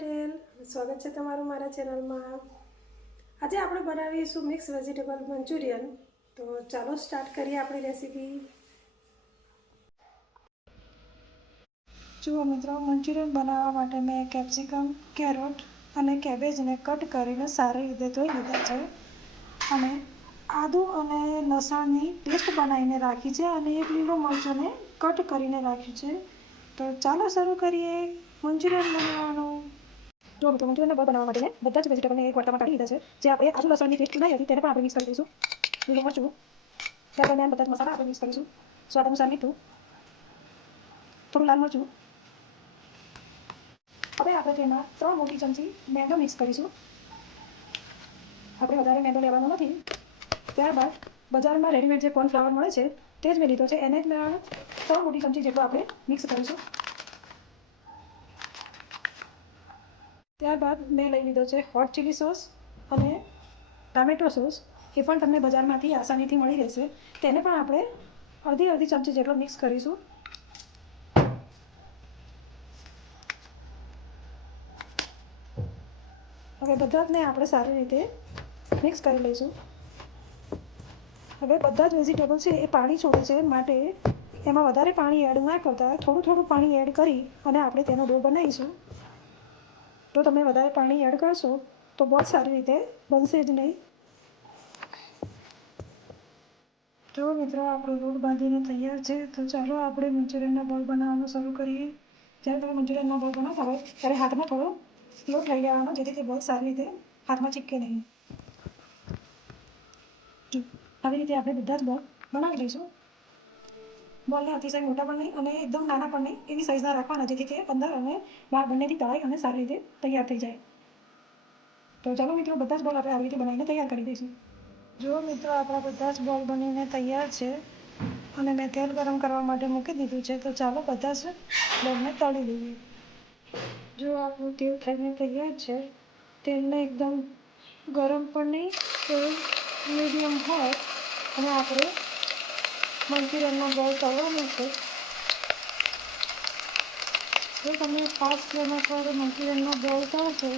પટેલ, સ્વાગત છે તમારું મારા ચેનલમાં। આજે આપણે બનાવીશું મિક્સ વેજીટેબલ મંચુરિયન। તો ચાલો સ્ટાર્ટ કરીએ આપણી રેસીપી। જુઓ મિત્રો, મંચુરિયન બનાવવા માટે મેં કેપ્સિકમ, કેરોટ અને કેબેજને કટ કરીને સારી રીતે ધોઈ લીધા છે અને આદુ અને લસણની પેસ્ટ બનાવીને રાખી છે અને એક લીલું મરચુંને કટ કરીને રાખ્યું છે। તો ચાલો શરૂ કરીએ મંચુરિયન બનાવવાનું। જો મિત્રો, મંચુરિયનના બોલ બનાવવા માટે બધા જ વેજીટેબલને એક વાટકામાં કાઢી લીધા છે। જે આપણે આદુ લસણની પેસ્ટ બનાવી હતી તેને પણ આપણે મિક્સ કરી દઈશું। લીલું મરચું, ત્યાર દરમિયાન બધા જ મસાલા આપણે મિક્સ કરીશું। સ્વાદ અનુસાર મીઠું, થોડું લાલ મરચું। હવે આપણે તેમાં 3 મોટી ચમચી મેંદો મિક્સ કરીશું। આપણે વધારે મેંદો લેવાનો નથી। ત્યારબાદ બજારમાં રેડીમેડ જે કોર્નફ્લાવર મળે છે તે જ મેં લીધો છે, એને જ મેં 3 મોટી ચમચી જેટલો આપણે મિક્સ કરીશું। ત્યારબાદ મેં લઈ લીધો છે હોટ ચીલી સોસ અને ટામેટો સોસ, એ પણ તમને બજારમાંથી આસાનીથી મળી રહેશે। તેને પણ આપણે અડધી ચમચી જેટલો મિક્સ કરીશું। હવે બધાને આપણે સારી રીતે મિક્સ કરી લઈશું। હવે બધા જ વેજીટેબલ છે એ પાણી છોડે છે, માટે એમાં વધારે પાણી એડ ના કરતા થોડું પાણી એડ કરી અને આપણે તેનો ડો બનાવીશું। જો તમે વધારે પાણી એડ કરશો તો બહુ સારી રીતે બનશે જ નહીં। જો મિત્રો, આપણો રોડ બાંધીને તૈયાર છે, તો ચાલો આપણે મંચુરિયનના બોલ બનાવવાનું શરૂ કરીએ। જ્યારે તમે મંચુરિયનના બોલ બનાવતા હોય ત્યારે હાથમાં થોડો લોટ લઈ લેવાનો, જેથી તે બોલ સારી રીતે હાથમાં ચીપકે નહીં। જો આવી રીતે આપણે બધા જ બોલ બનાવી લઈશું। બોલને અતિશય મોટા પણ નહીં અને એકદમ નાના પણ નહીં, એવી સાઇઝના રાખવાના, જેથી તે અંદર અને બહાર બંનેથી તળાઈ અને સારી રીતે તૈયાર થઈ જાય। તો ચાલો મિત્રો, બધા જ બોલ આપણે આવી રીતે બનાવીને તૈયાર કરી દઈશું। જો મિત્રો, આપણા બધા જ બોલ બનીને તૈયાર છે અને મેં તેલ ગરમ કરવા માટે મૂકી દીધું છે। તો ચાલો બધા જ બોલને તળી લઈએ। જો આપણું તેલ થઈને તૈયાર છે, તેલને એકદમ ગરમ પણ નહીં તો મીડિયમ હોય અને આપણે મંચુરિયનના બોલ તળવાના છે। જો તમે ફાસ્ટ ફ્લેમ પર મંચુરિયનનો બોલ તળશો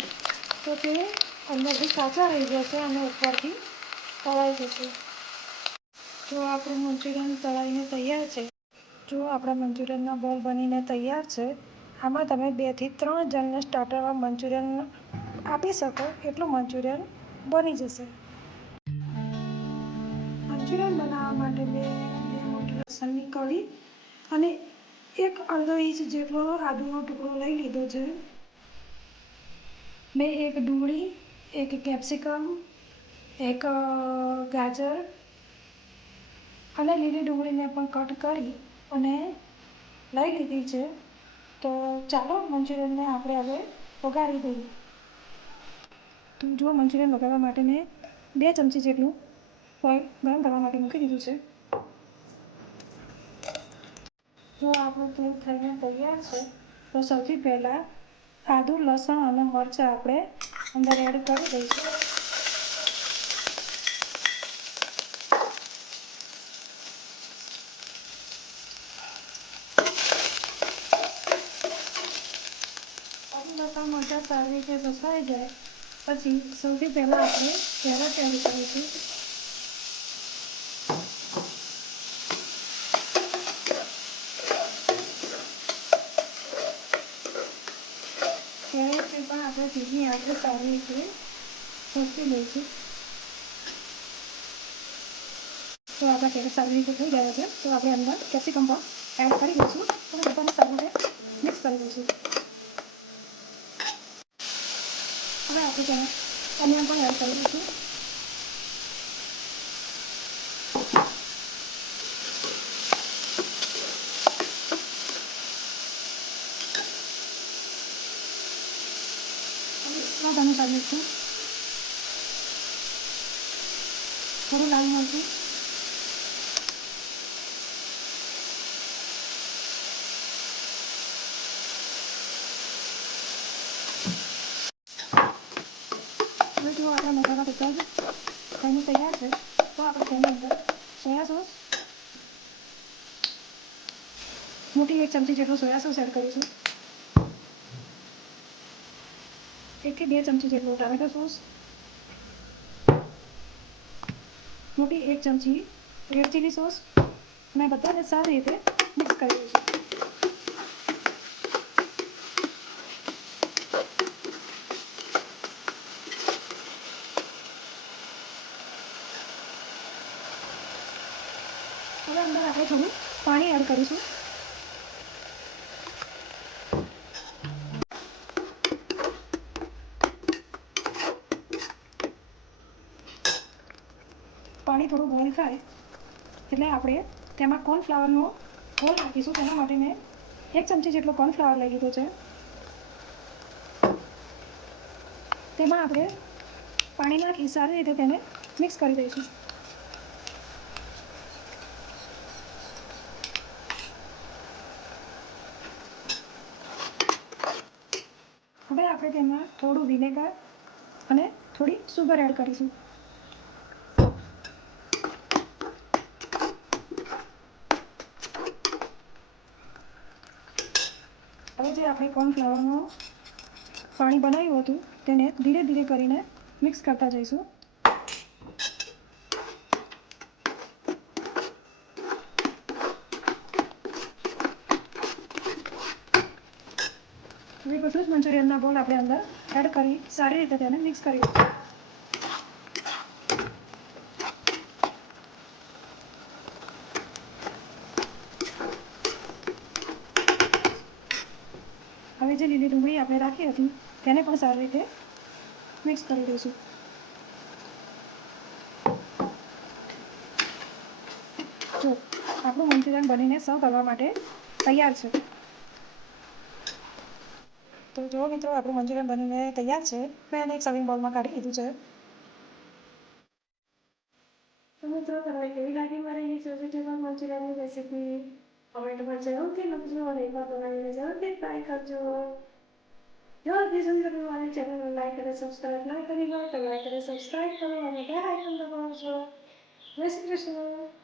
તો તે અંદરથી કાચા રહી જશે અને ઉપરથી તળાઈ જશે। જો આપણું મંચુરિયન તળાઈને તૈયાર છે, જો આપણા મંચુરિયનના બોલ બનીને તૈયાર છે, આમાં તમે 2 થી 3 જણને સ્ટાર્ટરમાં મંચુરિયન આપી શકો એટલું મંચુરિયન બની જશે। મંચુરિયન બનાવવા માટે મેં 2 મોટી લસણની કળી અને 1/2 ઇંચ જેટલો આદુનો ટુકડો લઈ લીધો છે। મેં 1 ડુંગળી, 1 કેપ્સિકમ, 1 ગાજર અને લીલી ડુંગળીને પણ કટ કરી અને લઈ લીધી છે। તો ચાલો મંચુરિયનને આપણે હવે વઘારી દઈએ। તો જો મંચુરિયન વઘારવા માટે મેં 2 ચમચી જેટલું ઓઇલ ગરમ કરવા માટે મૂકી દીધું છે। જો આપણું તેલ થઈને તૈયાર છે, તો સૌથી પહેલાં આદુ, લસણ અને મરચાં આપણે અંદર એડ કરી દઈશું। આદુ, લસણ, મરચાં સારી રીતે ભસાઈ જાય પછી સૌથી પહેલાં આપણે કેરોટ એડ કરીશું। કેરોટને પણ આપણે ધીમી આંચે સારી રીતે ભૂંસી લઈશું। તો આપણા કેરોટ સારી રીતે થઈ ગયા છે, તો આપણે અંદર કેપ્સિકમ પણ એડ કરી દઈશું અને બધાને સારી રીતે મિક્સ કરી દઈશું। હવે આપણે તેને ઓનિયન પણ એડ કરી દઈશું। સ્વાદ અનુસાર મીઠું, થોડું લાલ મરચું, હવે જો આપણા મસાલા બધા જ થઈને તૈયાર છે, તો આપણે તેની અંદર સોયા સોસ, મોટી 1 ચમચી જેટલો સોયા સોસ એડ કરીશું। 1 થી 2 ચમચી જેટલો ટામેટો સોસ, મોટી 1 ચમચી રેડ ચીલી સોસ અને બધાને સારી રીતે મિક્સ કરી દઈશું. હવે અંદર આપણે થોડું પાણી એડ કરીશું. પાણી થોડું બોઇલ થાય એટલે આપણે તેમાં કોર્નફ્લાવરનો ગોળ નાખીશું. તેના માટે મેં 1 ચમચી જેટલો કોર્નફ્લાવર લઈ લીધો છે. તેમાં આપણે પાણી નાખી સારી રીતે તેને મિક્સ કરી દઈશું. હવે આપણે તેમાં થોડું વિનેગર અને થોડી સુગર એડ કરીશું. હવે જે આપણે કોર્નફ્લાવરનું પાણી બનાવ્યું હતું તેને ધીરે ધીરે કરીને મિક્સ કરતા જઈશું. હવે બધું જ મંચુરિયનના બોલ આપણે અંદર એડ કરી સારી રીતે તેને મિક્સ કરી દઈશું. હવે જે લીલી ડુંગળી આપણે રાખી હતી તેને પણ સારી રીતે મિક્સ કરી દઈશું. જો આપણું મંચુરિયન બનીને સર્વ કરવા માટે તૈયાર છે. તો જો મિત્રો, આપણું મંચુરિયન બનીને તૈયાર છે. મેં એને એક સર્વિંગ બોલમાં કાઢી લીધું છે. તો મિત્રો, તમને કેવી લાગી મારી વેજીટેબલ મંચુરિયનની રેસીપી? કમેન્ટમાં જરૂરથી લખજો અને એકવાર બનાવીને જરૂરથી ટ્રાય કરજો. જો હજી સુધી તમે મારી ચેનલને લાઈક અને સબસ્ક્રાઈબ ના કરી હોય તો લાઈક અને સબસ્ક્રાઈબ કરો અને બેલ આઇકન દબાવજો. જય શ્રી કૃષ્ણ.